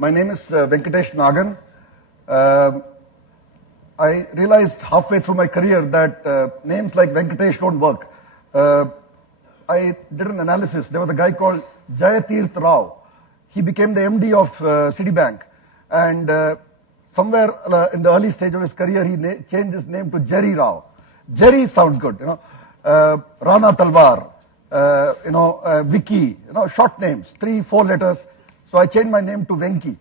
My name is Venkatesh Nagan. I realized halfway through my career that names like Venkatesh don't work. I did an analysis. There was a guy called Jayatirth Rao. He became the MD of Citibank. And somewhere in the early stage of his career, he changed his name to Jerry Rao. Jerry sounds good, you know. Rana Talwar, Vicky, short names, 3-4 letters. So I changed my name to Venki.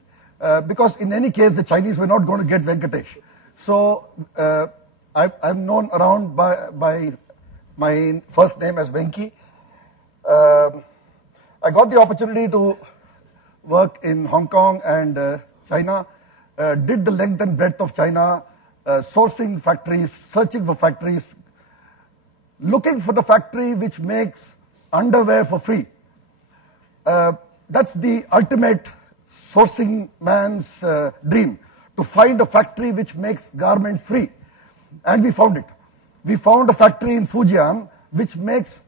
Because in any case, the Chinese were not going to get Venkatesh. So I'm known around by my first name as Venki. I got the opportunity to work in Hong Kong and China, did the length and breadth of China, sourcing factories, searching for factories, looking for the factory which makes underwear for free. That's the ultimate sourcing man's dream, to find a factory which makes garments free. And we found it. We found a factory in Fujian which makes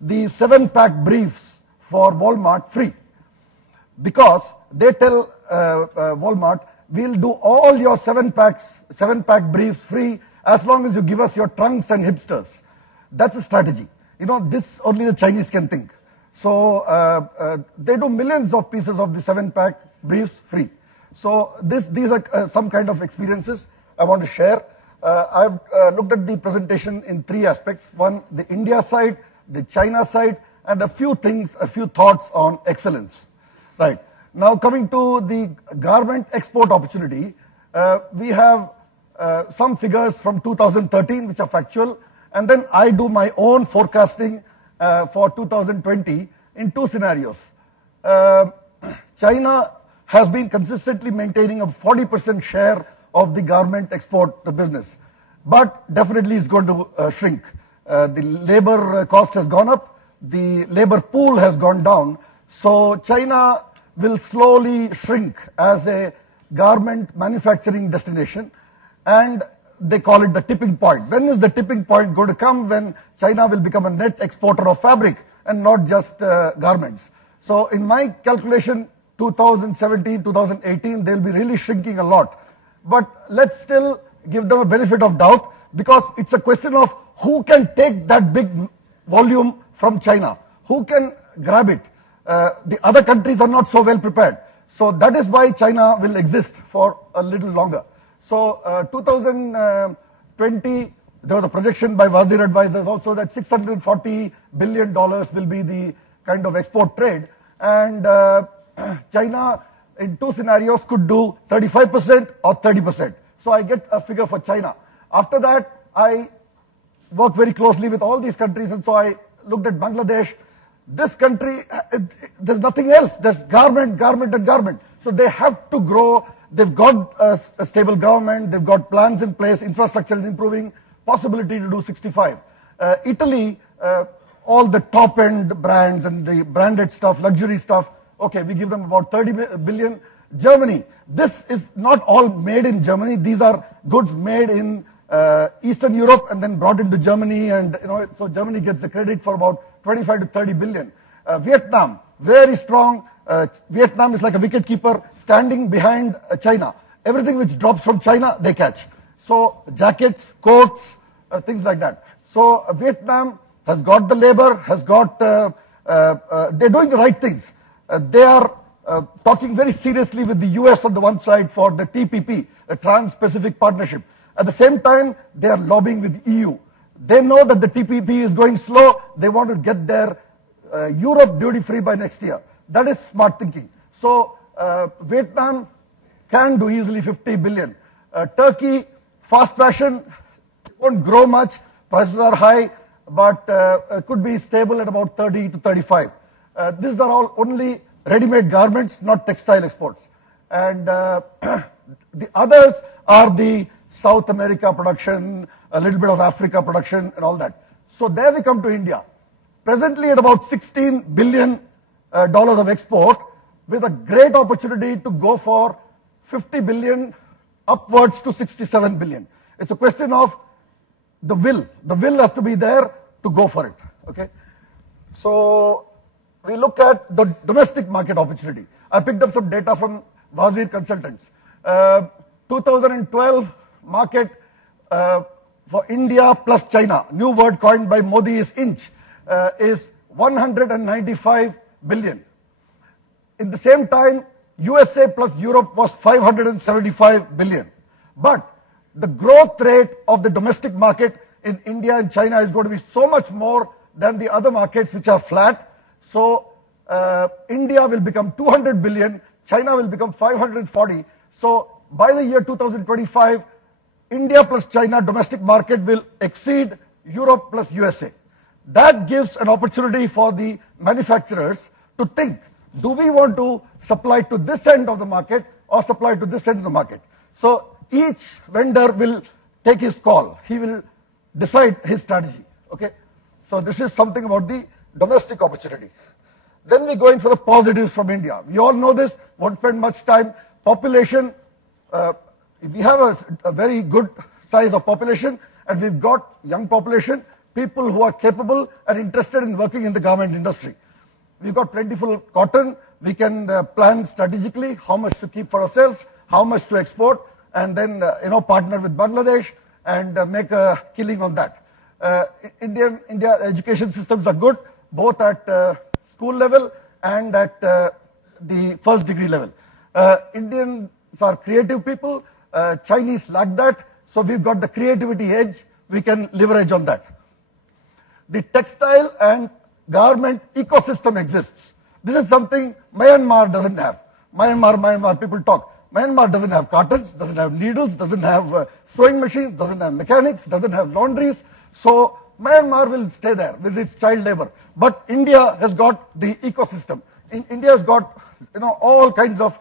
the 7-pack briefs for Walmart free. Because they tell Walmart, we'll do all your 7-pack briefs free as long as you give us your trunks and hipsters. That's a strategy. This only the Chinese can think. So they do millions of pieces of the 7-pack briefs free. So these are some kind of experiences I want to share. I've looked at the presentation in 3 aspects. One, the India side, the China side, and a few thoughts on excellence. Right. Now coming to the garment export opportunity, we have some figures from 2013 which are factual, and then I do my own forecasting for 2020 in 2 scenarios. China has been consistently maintaining a 40% share of the garment export business, but definitely is going to shrink. The labor cost has gone up, the labor pool has gone down, so China will slowly shrink as a garment manufacturing destination, and they call it the tipping point. When is the tipping point going to come? When China will become a net exporter of fabric and not just garments. So in my calculation, 2017, 2018, they'll be really shrinking a lot. But let's still give them a benefit of doubt, because it's a question of who can take that big volume from China, who can grab it. The other countries are not so well prepared. So that is why China will exist for a little longer. So 2020, there was a projection by Wazir Advisors also that $640 billion will be the kind of export trade. And China, in 2 scenarios, could do 35% or 30%. So I get a figure for China. After that, I work very closely with all these countries, and so I looked at Bangladesh. This country, there's nothing else. There's garment, and garment. So they have to grow. They've got a stable government. They've got plans in place. Infrastructure is improving. Possibility to do 65. Italy, all the top-end brands and the branded stuff, luxury stuff, okay, we give them about 30 billion. Germany, this is not all made in Germany. These are goods made in Eastern Europe and then brought into Germany, and so Germany gets the credit for about 25 to 30 billion. Vietnam, very strong. Vietnam is like a wicket keeper standing behind China. Everything which drops from China, they catch. So jackets, coats, things like that. So Vietnam has got the labor, has got, they're doing the right things. They are talking very seriously with the US on the one side for the TPP, the Trans-Pacific Partnership. At the same time, they are lobbying with the EU. They know that the TPP is going slow. They want to get their Europe duty-free by next year. That is smart thinking. So Vietnam can do easily 50 billion. Turkey, fast fashion, won't grow much. Prices are high, but could be stable at about 30 to 35. These are all only ready-made garments, not textile exports. And the others are the South America production, a little bit of Africa production, and all that. So there we come to India. Presently at about $16 billion of export, with a great opportunity to go for 50 billion upwards to 67 billion. It's a question of the will. The will has to be there to go for it. Okay. So we look at the domestic market opportunity. I picked up some data from Wazir Consultants. 2012 market for India plus China, new word coined by Modi is inch, is 195 billion. In the same time, USA plus Europe was 575 billion. But the growth rate of the domestic market in India and China is going to be so much more than the other markets which are flat. So India will become 200 billion, China will become 540. So by the year 2025, India plus China domestic market will exceed Europe plus USA. That gives an opportunity for the manufacturers to think, do we want to supply to this end of the market or supply to this end of the market? So each vendor will take his call. He will decide his strategy. Okay? So this is something about the domestic opportunity. Then we go in for the positives from India. We all know this, won't spend much time. Population, we have a very good size of population, and we've got young population, people who are capable and interested in working in the garment industry. We've got plentiful cotton. We can plan strategically how much to keep for ourselves, how much to export, and then partner with Bangladesh and make a killing on that. India education systems are good, both at school level and at the first degree level. Indians are creative people. Chinese lack that. So we've got the creativity edge. We can leverage on that. The textile and garment ecosystem exists. This is something Myanmar doesn't have. Myanmar people talk. Myanmar doesn't have cartons, doesn't have needles, doesn't have sewing machines, doesn't have mechanics, doesn't have laundries. So Myanmar will stay there with its child labor. But India has got the ecosystem. India has got all kinds of.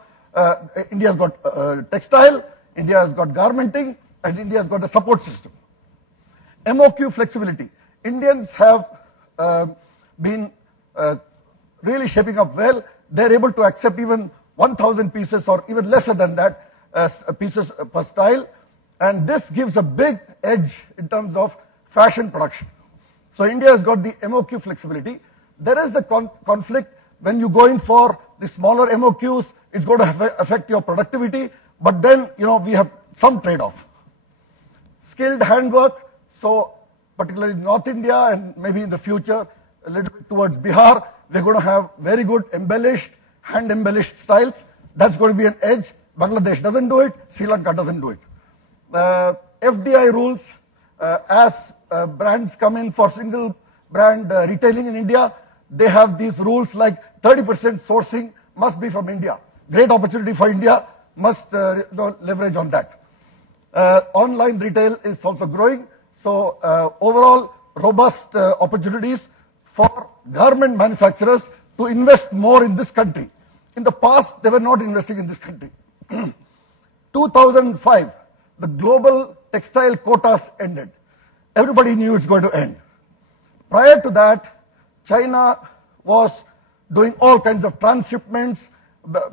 India has got textile. India has got garmenting, and India has got a support system. MOQ flexibility. Indians have been really shaping up well. They're able to accept even 1,000 pieces or even lesser than that pieces per style. And this gives a big edge in terms of fashion production. So India has got the MOQ flexibility. There is the conflict when you go in for the smaller MOQs, it's going to affect your productivity. But then, we have some trade-off. Skilled handwork. So particularly North India and maybe in the future, a little bit towards Bihar, we're going to have very good embellished, hand-embellished styles. That's going to be an edge. Bangladesh doesn't do it. Sri Lanka doesn't do it. FDI rules, as brands come in for single brand retailing in India, they have these rules like 30% sourcing must be from India. Great opportunity for India, must leverage on that. Online retail is also growing. So overall, robust opportunities for garment manufacturers to invest more in this country. In the past, they were not investing in this country. 2005, the global textile quotas ended. Everybody knew it's going to end. Prior to that, China was doing all kinds of transshipments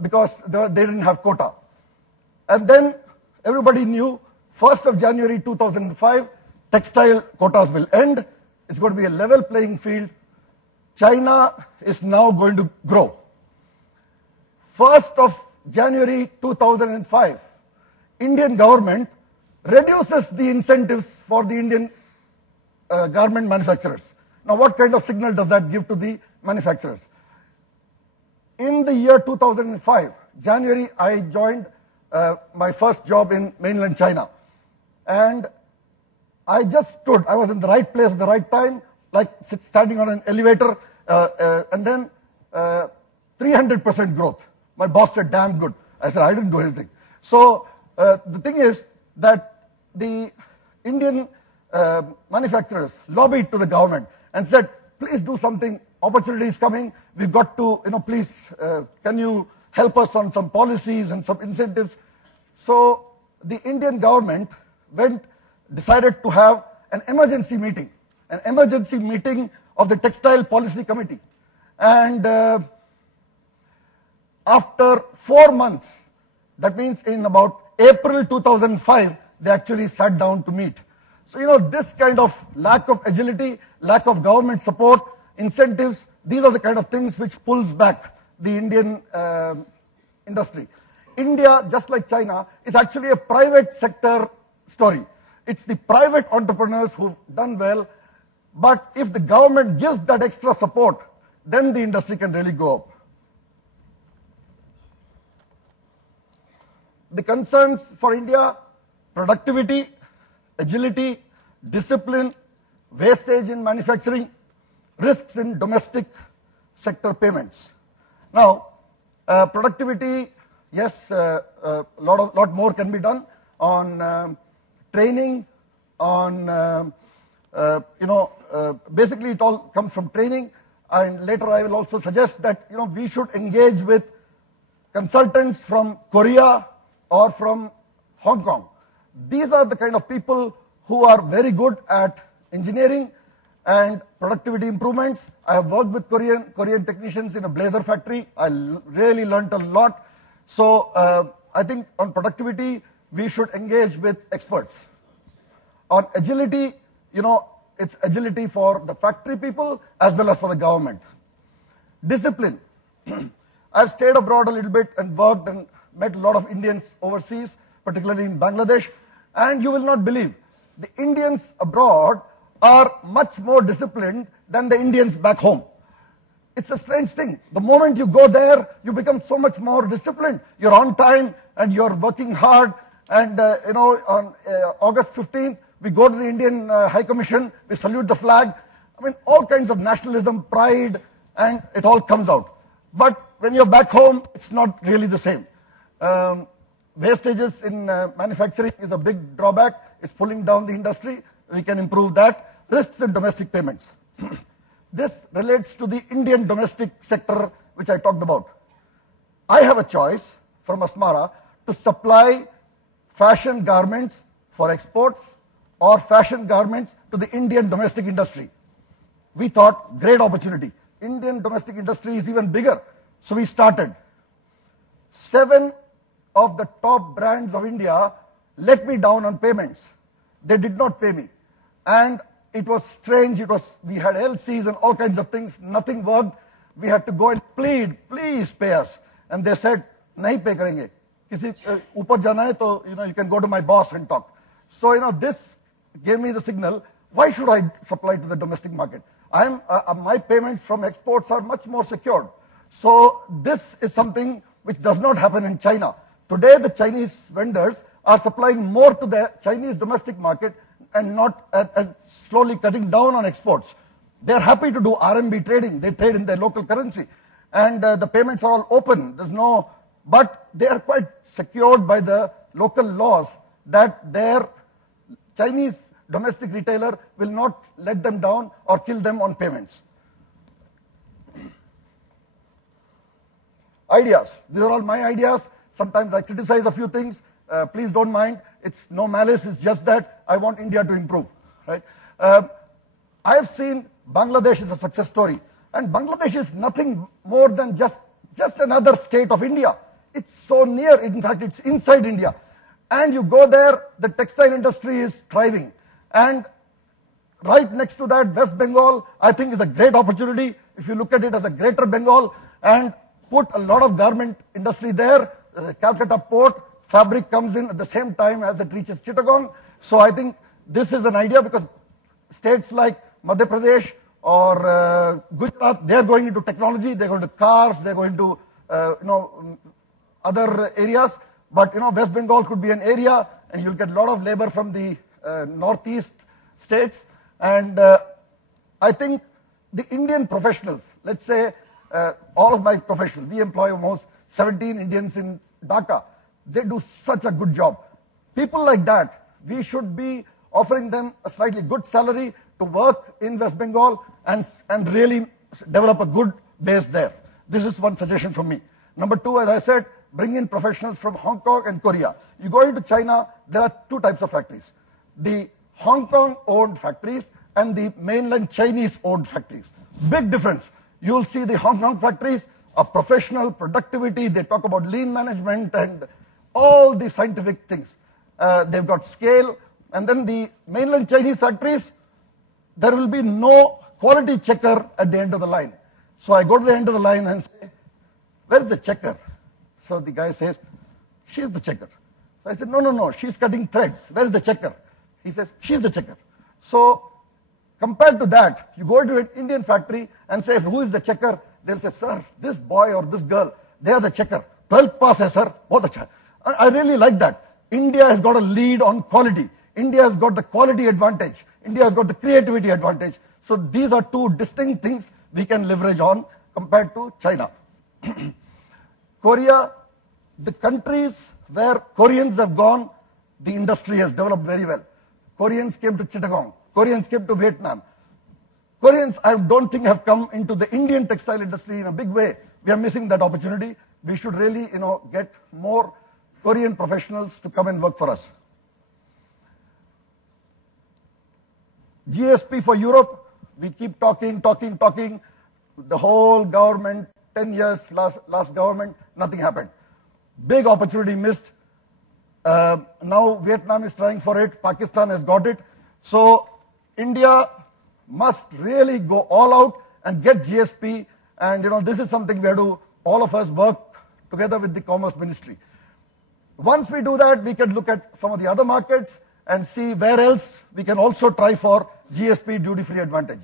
because they didn't have quota. And then everybody knew 1st of January 2005, textile quotas will end. It's going to be a level playing field. China is now going to grow. 1st of January 2005, Indian government reduces the incentives for the Indian garment manufacturers. Now, what kind of signal does that give to the manufacturers? In the year 2005, January, I joined my first job in mainland China. And I just stood, I was in the right place at the right time, like standing on an elevator, and then 300% growth. My boss said, damn good. I said, I didn't do anything. So the thing is that the Indian manufacturers lobbied to the government and said, please do something, opportunity is coming, we've got to, please, can you help us on some policies and some incentives? So the Indian government decided to have an emergency meeting of the Textile Policy Committee. And after 4 months, that means in about April 2005, they actually sat down to meet. So, this kind of lack of agility, lack of government support, incentives, these are the kind of things which pulls back the Indian industry. India, just like China, is actually a private sector story. It's the private entrepreneurs who've done well, but if the government gives that extra support, then the industry can really go up. The concerns for India: productivity, agility, discipline, wastage in manufacturing, risks in domestic sector payments. Now, productivity, yes, lot more can be done on training, on basically it all comes from training. And later I will also suggest that we should engage with consultants from Korea or from Hong Kong. These are the kind of people who are very good at engineering and productivity improvements. I have worked with Korean technicians in a blazer factory. I really learned a lot. So I think on productivity, we should engage with experts. On agility, it's agility for the factory people as well as for the government. Discipline. I've stayed abroad a little bit and worked and met a lot of Indians overseas, particularly in Bangladesh, and you will not believe, the Indians abroad are much more disciplined than the Indians back home. It's a strange thing. The moment you go there, you become so much more disciplined. You're on time and you're working hard. And on August 15th, we go to the Indian High Commission, we salute the flag. I mean, all kinds of nationalism, pride, and it all comes out. But when you're back home, it's not really the same. Wastages in manufacturing is a big drawback. It's pulling down the industry. We can improve that. Risks in domestic payments. This relates to the Indian domestic sector, which I talked about. I have a choice from Asmara to supply fashion garments for exports or fashion garments to the Indian domestic industry. We thought, great opportunity. Indian domestic industry is even bigger. So we started. 7 of the top brands of India let me down on payments. They did not pay me. And it was strange. We had LCs and all kinds of things. Nothing worked. We had to go and plead, please pay us. And they said, nahi pay karenge. Kisi upar jana hai to, you can go to my boss and talk. So, this gave me the signal. Why should I supply to the domestic market? My payments from exports are much more secured. So this is something which does not happen in China. Today, the Chinese vendors are supplying more to the Chinese domestic market and not slowly cutting down on exports. They're happy to do RMB trading. They trade in their local currency. And the payments are all open. But they are quite secured by the local laws that their Chinese domestic retailer will not let them down or kill them on payments. Ideas. These are all my ideas. Sometimes I criticize a few things. Please don't mind. It's no malice. It's just that I want India to improve. Right? I have seen Bangladesh as a success story. And Bangladesh is nothing more than just another state of India. It's so near. In fact, it's inside India. And you go there, the textile industry is thriving. And right next to that, West Bengal, I think is a great opportunity. If you look at it as a greater Bengal and put a lot of garment industry there, the Calcutta port, fabric comes in at the same time as it reaches Chittagong. So I think this is an idea because states like Madhya Pradesh or Gujarat, they're going into technology, they're going to cars, they're going to other areas. But West Bengal could be an area, and you'll get a lot of labor from the northeast states. And I think the Indian professionals, let's say all of my professionals, we employ almost 17 Indians in Dhaka. They do such a good job. People like that, we should be offering them a slightly good salary to work in West Bengal and really develop a good base there. This is one suggestion from me. Number 2, as I said, bring in professionals from Hong Kong and Korea. You go into China, there are 2 types of factories. The Hong Kong-owned factories and the mainland Chinese-owned factories. Big difference. You'll see the Hong Kong factories are professional, productivity, they talk about lean management and all the scientific things. They've got scale. And then the mainland Chinese factories, there will be no quality checker at the end of the line. So I go to the end of the line and say, where is the checker? So the guy says, she's the checker. So I said, no, no, no, she's cutting threads. Where's the checker? He says, she's the checker. So compared to that, you go to an Indian factory and say, who is the checker? They'll say, sir, this boy or this girl, they are the checker. 12th pass hai, sir. Bahut acha. I really like that. India has got a lead on quality. India has got the quality advantage. India has got the creativity advantage. So these are two distinct things we can leverage on compared to China. Korea, the countries where Koreans have gone, the industry has developed very well. Koreans came to Chittagong. Koreans came to Vietnam. Koreans, I don't think, have come into the Indian textile industry in a big way. We are missing that opportunity. We should really, get more Korean professionals to come and work for us. GSP for Europe, we keep talking. The whole government, 10 years, last government, nothing happened. Big opportunity missed. Now Vietnam is trying for it. Pakistan has got it. So India must really go all out and get GSP. And this is something we have to, all of us, work together with the Commerce Ministry. Once we do that, we can look at some of the other markets and see where else we can also try for GSP duty-free advantage.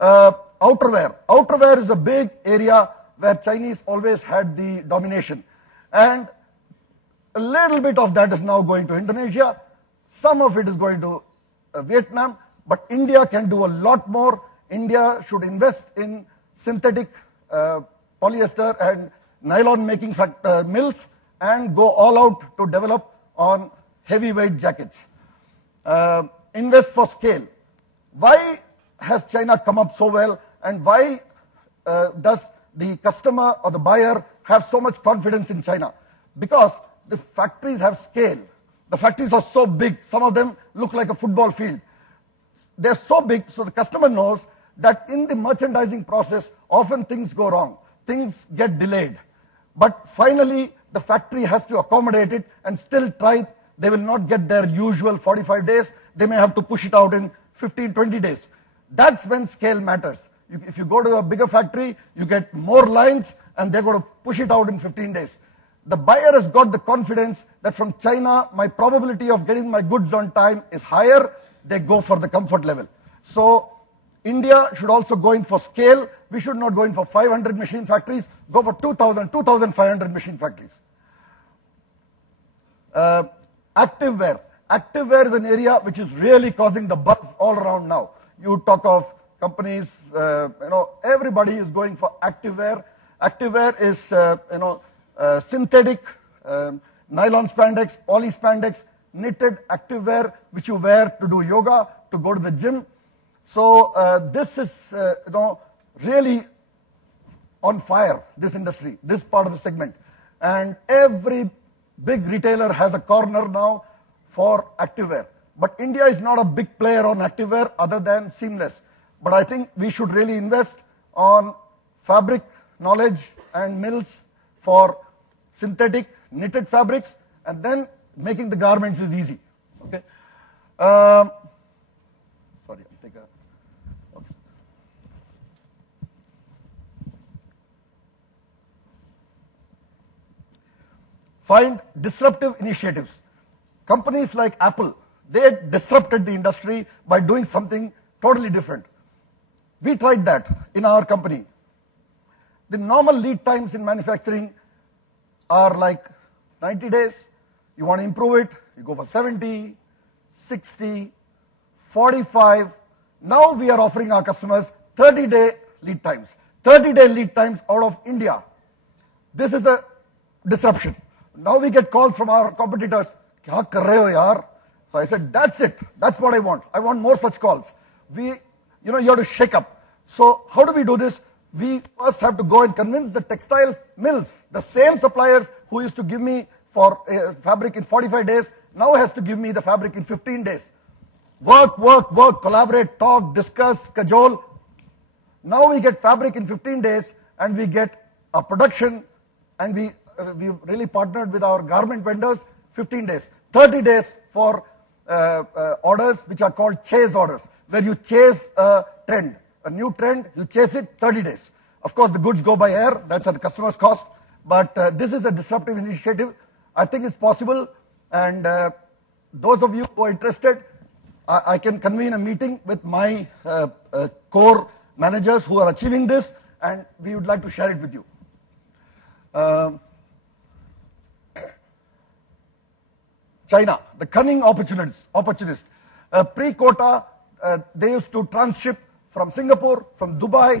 Outerwear. Outerwear is a big area where Chinese always had the domination. And a little bit of that is now going to Indonesia. Some of it is going to Vietnam. But India can do a lot more. India should invest in synthetic polyester and nylon making mills and go all out to develop on heavyweight jackets. Invest for scale. Why has China come up so well, and why does the customer or the buyer have so much confidence in China? Because the factories have scale. The factories are so big. Some of them look like a football field. They're so big, so the customer knows that in the merchandising process, often things go wrong. Things get delayed. But finally, the factory has to accommodate it and still try. They will not get their usual 45 days. They may have to push it out in 15, 20 days. That's when scale matters. If you go to a bigger factory, you get more lines, and they're going to push it out in 15 days. The buyer has got the confidence that from China, my probability of getting my goods on time is higher. They go for the comfort level. So India should also go in for scale. We should not go in for 500 machine factories. Go for 2,000, 2,500 machine factories. Activewear. Activewear is an area which is really causing the buzz all around now. You talk of companies, everybody is going for activewear. Activewear is, synthetic, nylon spandex, poly spandex, knitted activewear which you wear to do yoga, to go to the gym. So this is, really on fire, this industry, this part of the segment. And every big retailer has a corner now for activewear. But India is not a big player on activewear other than seamless. But I think we should really invest on fabric knowledge and mills for synthetic knitted fabrics, and then making the garments is easy. Okay. Sorry, I'll take a. Okay. Find disruptive initiatives. Companies like Apple, they disrupted the industry by doing something totally different. We tried that in our company. The normal lead times in manufacturing are like 90 days. You want to improve it, you go for 70, 60, 45. Now we are offering our customers 30-day lead times. 30-day lead times out of India. This is a disruption. Now we get calls from our competitors. Kya kar rahe ho yaar? So I said, that's it. That's what I want. I want more such calls. You have to shake up. So how do we do this? We first have to go and convince the textile mills, the same suppliers who used to give me for fabric in 45 days, now has to give me the fabric in 15 days. Work, collaborate, talk, discuss, cajole. Now we get fabric in 15 days, and we get a production, and we really partnered with our garment vendors, 15 days. 30 days for orders which are called chase orders, where you chase a trend, a new trend, you chase it 30 days. Of course, the goods go by air, that's at the customer's cost, But this is a disruptive initiative. I think it's possible, and those of you who are interested, I can convene a meeting with my core managers who are achieving this, and we would like to share it with you. China, the cunning opportunist. Pre-quota, they used to transship from Singapore, from Dubai,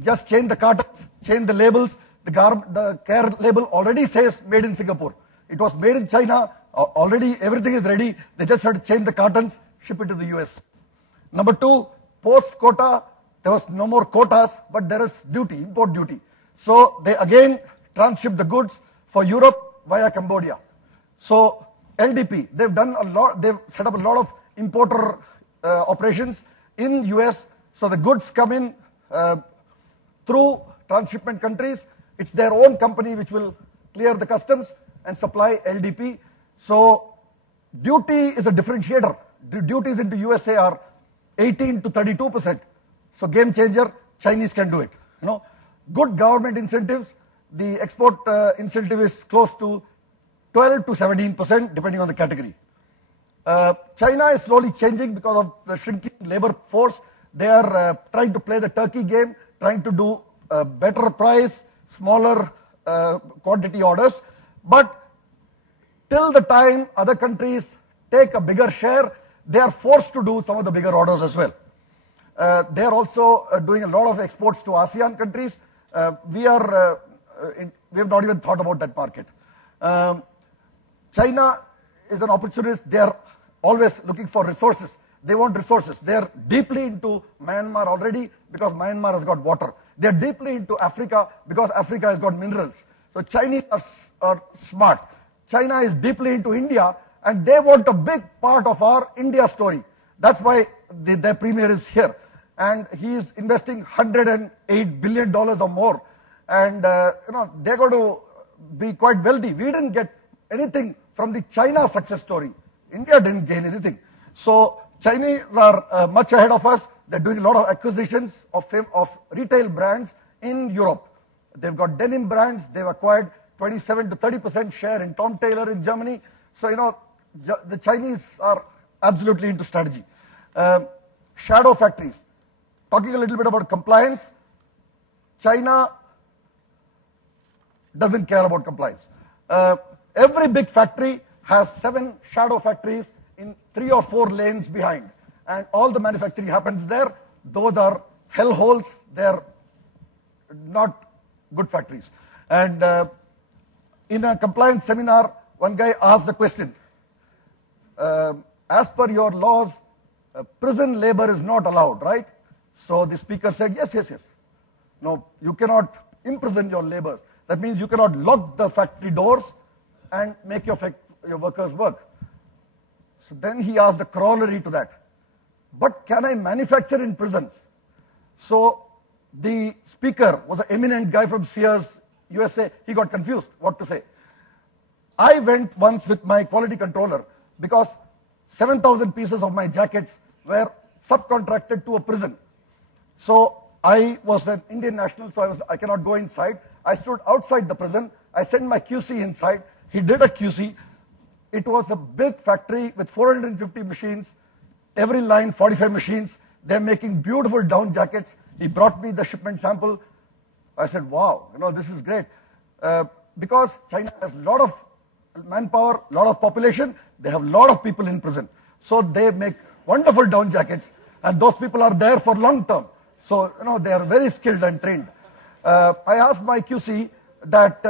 just change the cartons, change the labels. The care label already says made in Singapore. It was made in China, already everything is ready. They just had to change the cartons, ship it to the US. Number two, post-quota, there was no more quotas, but there is duty, import duty. So they again transship the goods for Europe via Cambodia. So LDP, they've set up a lot of importer operations in US. So the goods come in through transshipment countries. It's their own company which will clear the customs and supply LDP. So duty is a differentiator. The duties into USA are 18 to 32%. So game changer, Chinese can do it. Good government incentives. The export incentive is close to 12 to 17%, depending on the category. China is slowly changing because of the shrinking labor force. They are trying to play the turkey game, trying to do better price, smaller quantity orders. But till the time other countries take a bigger share, they are forced to do some of the bigger orders as well. They are also doing a lot of exports to ASEAN countries. We have not even thought about that market. China is an opportunist. They are always looking for resources. They want resources. They are deeply into Myanmar already because Myanmar has got water. They are deeply into Africa because Africa has got minerals. So Chinese are smart. China is deeply into India, and they want a big part of our India story. That's why their premier is here. And he is investing $108 billion or more. And they're going to be quite wealthy. We didn't get anything from the China success story. India didn't gain anything. So Chinese are much ahead of us. They're doing a lot of acquisitions of retail brands in Europe. They've got denim brands. They've acquired 27 to 30% share in Tom Tailor in Germany. So, the Chinese are absolutely into strategy. Shadow factories. Talking a little bit about compliance. China doesn't care about compliance. Every big factory has 7 shadow factories in 3 or 4 lanes behind. And all the manufacturing happens there. Those are hellholes. They're not good factories. And in a compliance seminar, one guy asked the question, as per your laws, prison labor is not allowed, right? So the speaker said, yes. No, you cannot imprison your labor. That means you cannot lock the factory doors and make your workers work. So then he asked a corollary to that. But can I manufacture in prisons? So the speaker was an eminent guy from Sears, USA. He got confused what to say. I went once with my quality controller because 7,000 pieces of my jackets were subcontracted to a prison. So I was an Indian national, so I cannot go inside. I stood outside the prison. I sent my QC inside. He did a QC. It was a big factory with 450 machines, every line 45 machines. They're making beautiful down jackets. He brought me the shipment sample. I said, wow, this is great. Because China has a lot of manpower, a lot of population, they have a lot of people in prison. So they make wonderful down jackets, and those people are there for long term. So, they are very skilled and trained. I asked my QC that,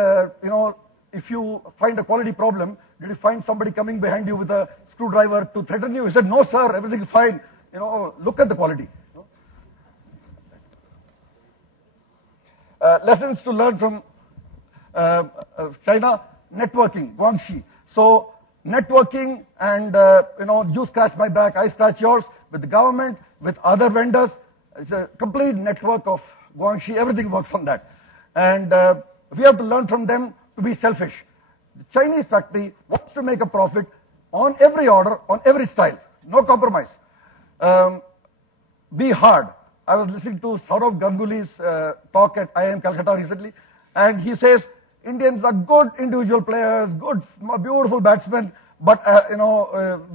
if you find a quality problem, did you find somebody coming behind you with a screwdriver to threaten you? He said, no, sir, everything is fine. Look at the quality. Lessons to learn from China, networking, Guangxi. So networking and, you scratch my back, I scratch yours with the government, with other vendors. It's a complete network of Guangxi. Everything works on that. And we have to learn from them to be selfish. The Chinese factory wants to make a profit on every order, on every style. No compromise. Be hard. I was listening to Saurav Ganguly's talk at IIM Calcutta recently. And he says, Indians are good individual players, good, beautiful batsmen, but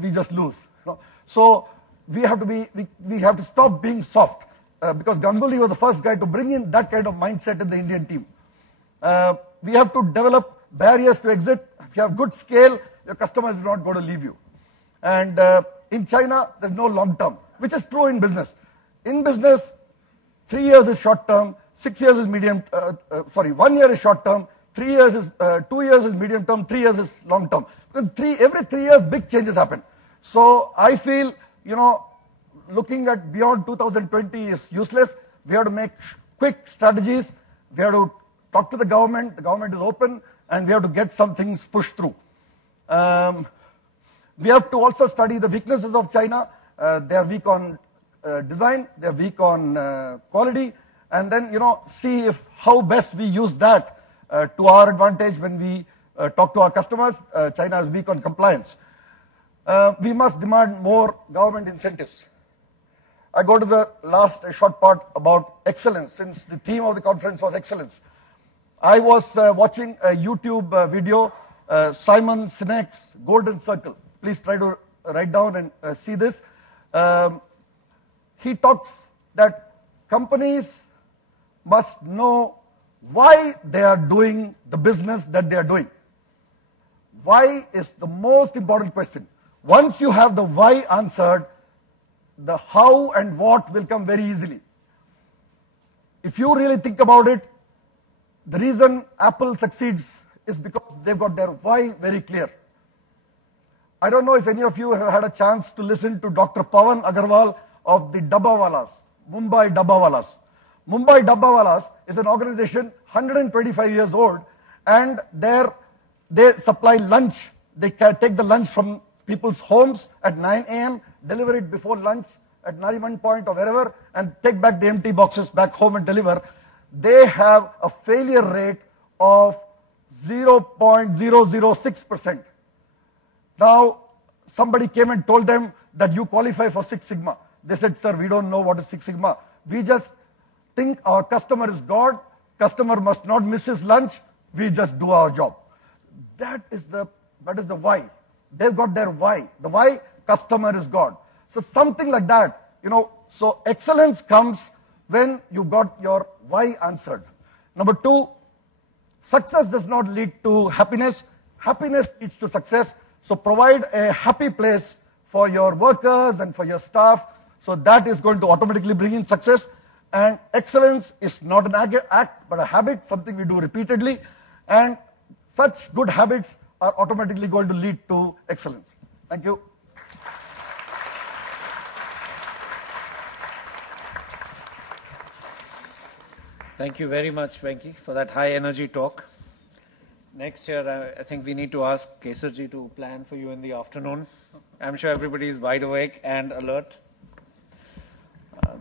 we just lose. So we have to stop being soft, because Ganguly was the first guy to bring in that kind of mindset in the Indian team. We have to develop barriers to exit. If you have good scale, your customer is not going to leave you. And in China, there's no long term, which is true in business. In business, 3 years is short term, 6 years is 1 year is short term, 3 years is 2 years is medium term, 3 years is long term. Every 3 years, big changes happen. So I feel, looking at beyond 2020 is useless. We have to make quick strategies. We have to talk to the government. The government is open, and we have to get some things pushed through. We have to also study the weaknesses of China. They are weak on design. They are weak on quality. And then, see how best we use that to our advantage when we talk to our customers. China is weak on compliance. We must demand more government incentives. I go to the last short part about excellence, since the theme of the conference was excellence. I was watching a YouTube video, Simon Sinek's Golden Circle. Please try to write down and see this. He talks that companies must know why they are doing the business that they are doing. Why is the most important question. Once you have the why answered, the how and what will come very easily. If you really think about it, the reason Apple succeeds is because they've got their why very clear. I don't know if any of you have had a chance to listen to Dr. Pawan Agarwal of the Dabbawalas, Mumbai Dabbawalas. Mumbai Dabbawalas is an organization 125 years old, and they supply lunch. They can take the lunch from people's homes at 9 a.m., deliver it before lunch at Nariman Point or wherever, and take back the empty boxes back home and deliver. They have a failure rate of 0.006%. Now, somebody came and told them that you qualify for Six Sigma. They said, sir, we don't know what is Six Sigma. We just think our customer is God. Customer must not miss his lunch. We just do our job. That is the why. They've got their why. The why, customer is God. So something like that, so excellence comes when you've got your why answered. Number two, success does not lead to happiness. Happiness leads to success. So provide a happy place for your workers and for your staff. So that is going to automatically bring in success. And excellence is not an act, but a habit, something we do repeatedly. And such good habits are automatically going to lead to excellence. Thank you. Thank you very much, Venki, for that high energy talk. Next year, I think we need to ask Kesarji to plan for you in the afternoon. I'm sure everybody is wide awake and alert.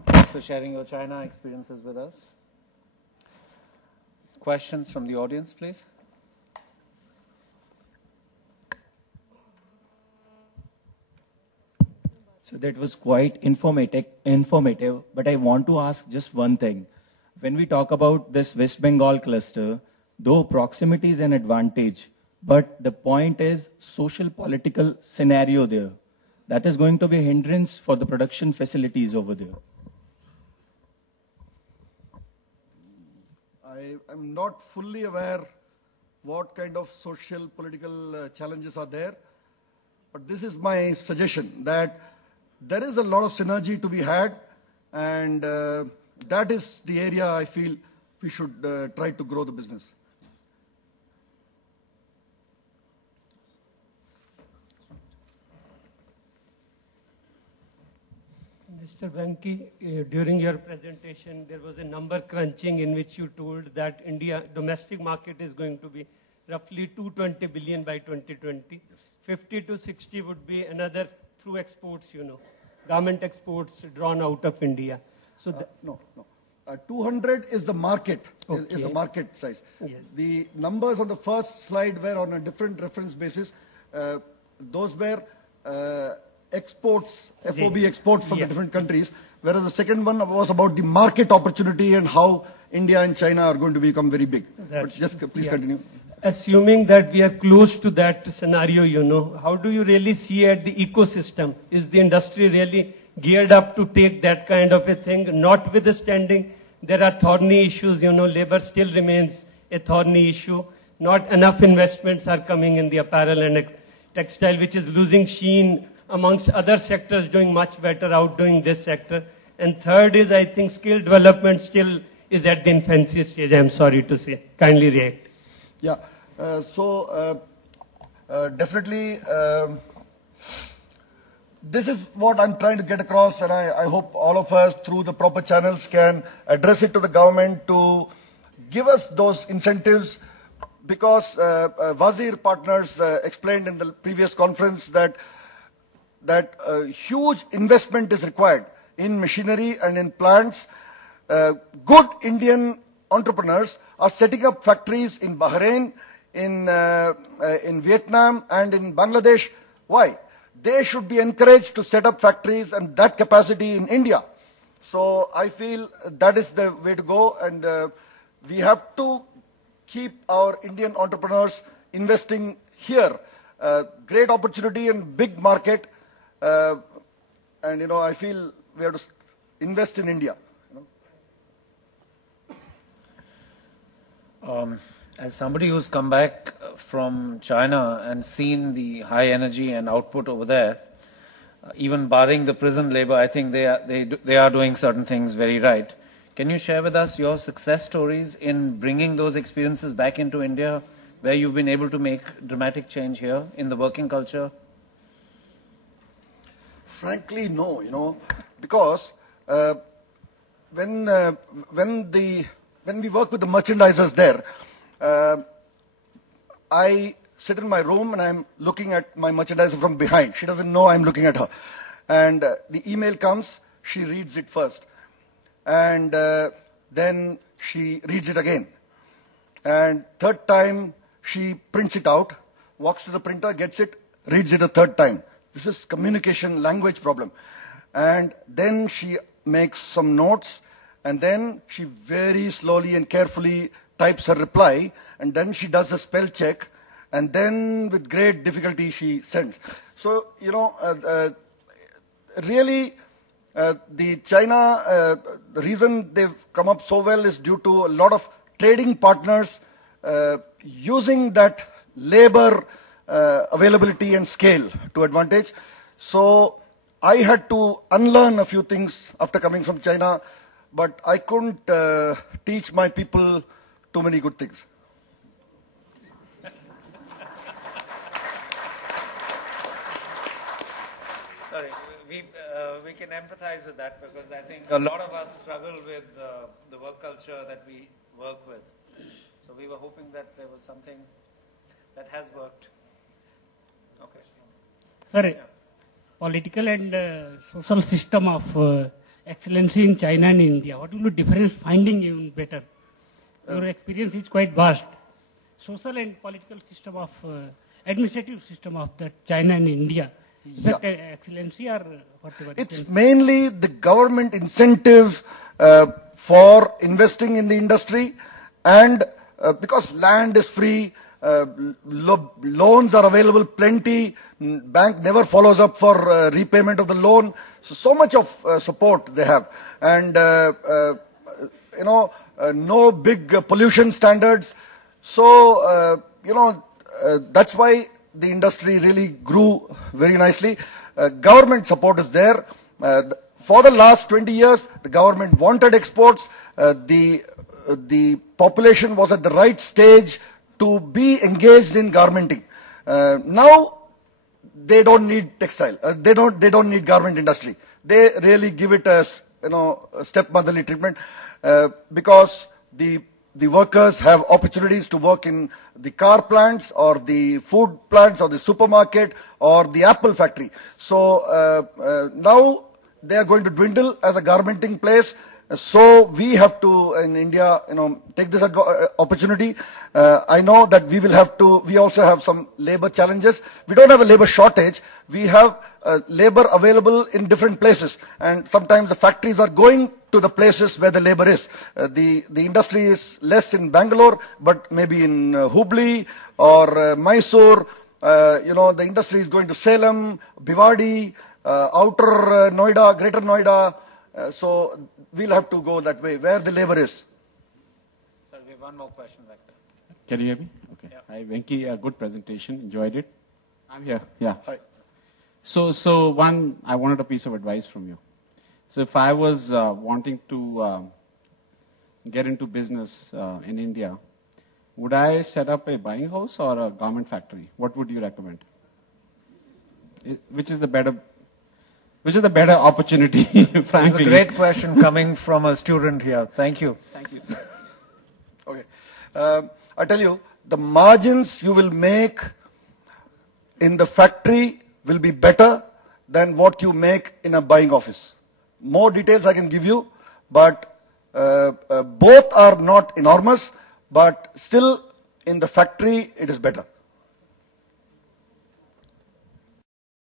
Thanks for sharing your China experiences with us. Questions from the audience, please. So that was quite informative, but I want to ask just one thing. When we talk about this West Bengal cluster, though proximity is an advantage, but the point is social political scenario there. That is going to be a hindrance for the production facilities over there. I am not fully aware what kind of social political challenges are there, but this is my suggestion, that there is a lot of synergy to be had, and that is the area I feel we should try to grow the business. Mr. Venki, during your presentation, there was a number crunching in which you told that India domestic market is going to be roughly 220 billion by 2020. Yes. 50 to 60 would be another through exports, garment exports drawn out of India. So no. 200 is the market, is the market size. Yes. The numbers on the first slide were on a different reference basis. Those were exports, FOB exports from the different countries, whereas the second one was about the market opportunity and how India and China are going to become very big. But That's just please yeah. continue. Assuming that we are close to that scenario, you know, how do you really see at the ecosystem? Is the industry really geared up to take that kind of a thing? Notwithstanding, there are thorny issues, you know, labor still remains a thorny issue. Not enough investments are coming in the apparel and textile, which is losing sheen amongst other sectors, doing much better, outdoing this sector. And third is, I think, skill development still is at the infancy stage, I'm sorry to say. Kindly react. Yeah. Definitely, this is what I'm trying to get across, and I hope all of us, through the proper channels, can address it to the government to give us those incentives, because Wazir Partners explained in the previous conference that huge investment is required in machinery and in plants. Good Indian entrepreneurs are setting up factories in Bahrain, in Vietnam, and in Bangladesh. Why? They should be encouraged to set up factories and that capacity in India. So I feel that is the way to go, and we have to keep our Indian entrepreneurs investing here. Great opportunity and big market, and you know, I feel we have to invest in India. As somebody who's come back from China and seen the high energy and output over there, even barring the prison labor, I think they are doing certain things very right. Can you share with us your success stories in bringing those experiences back into India, where you've been able to make dramatic change here in the working culture? Frankly, no, you know, because when we work with the merchandisers there, I sit in my room and I'm looking at my merchandiser from behind. She doesn't know I'm looking at her. And the email comes, she reads it first. And then she reads it again. And third time, she prints it out, walks to the printer, gets it, reads it a third time. This is communication language problem. And then she makes some notes, and then she very slowly and carefully types her reply, and then she does a spell check, and then with great difficulty she sends. So, you know, really, the China, the reason they've come up so well is due to a lot of trading partners using that labor availability and scale to advantage. So I had to unlearn a few things after coming from China, but I couldn't teach my people too many good things. Sorry, we can empathize with that, because I think a lot of us struggle with the work culture that we work with. So we were hoping that there was something that has worked. Okay. Sir, political and social system of excellency in China and India, what will be difference finding even better? Your experience is quite vast. Social and political system of, administrative system of the China and India, Yeah. excellency or whatever. It's mainly the government incentive for investing in the industry, and because land is free, loans are available plenty, bank never follows up for repayment of the loan, so much of support they have, and you know, no big pollution standards, so you know, that's why the industry really grew very nicely. Government support is there. For the last 20 years, the government wanted exports. The population was at the right stage to be engaged in garmenting. Now, they don't need textile. They don't need garment industry. They really give it as, you know, stepmotherly treatment, because the workers have opportunities to work in the car plants or the food plants or the supermarket or the apple factory. So now they are going to dwindle as a garmenting place. So we have to, in India, you know, take this opportunity. I know that we will have to, we also have some labor challenges. We don't have a labor shortage. We have labor available in different places. And sometimes the factories are going to to the places where the labor is. The industry is less in Bangalore, but maybe in Hubli or Mysore. The industry is going to Salem, Bhiwadi, outer Noida, greater Noida. So we'll have to go that way, where the labor is. Sir, we have one more question back there. Can you hear me? Okay. Yeah. Hi, Venki. A good presentation. Enjoyed it. I'm here. Yeah. Hi. So one, I wanted a piece of advice from you. So if I was wanting to get into business in India, would I set up a buying house or a garment factory? What would you recommend? Which is the better opportunity, frankly? It's a great question coming from a student here. Thank you. Thank you. Okay. I tell you, the margins you will make in the factory will be better than what you make in a buying office. More details I can give you, but both are not enormous, but still in the factory it is better.